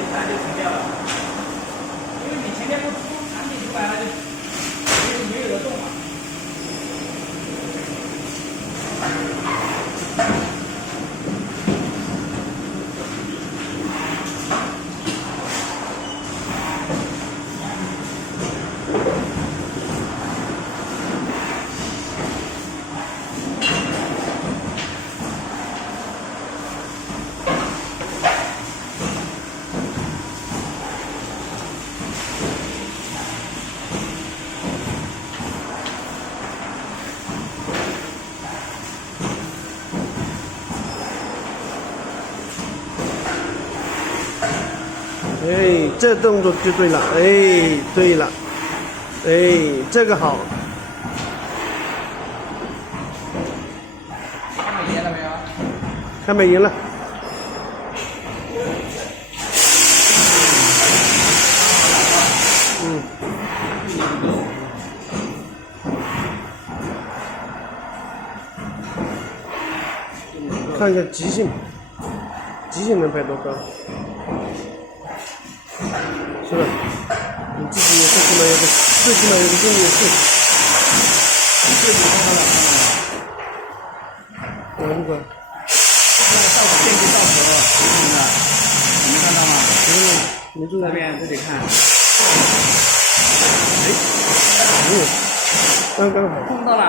就自然就停掉了。因为你前面不出产品出来，它就没有得动嘛。哎，这动作就对了，哎，对了，哎，这个好。看美颜了没有？看美颜了。嗯。看一下极限，极限能拍多高？是吧？你自己最起码有个经验是。这你看到了，我这个。那个效果电机效果，你们看到吗？你注意这边这里看，刚刚好。碰到了。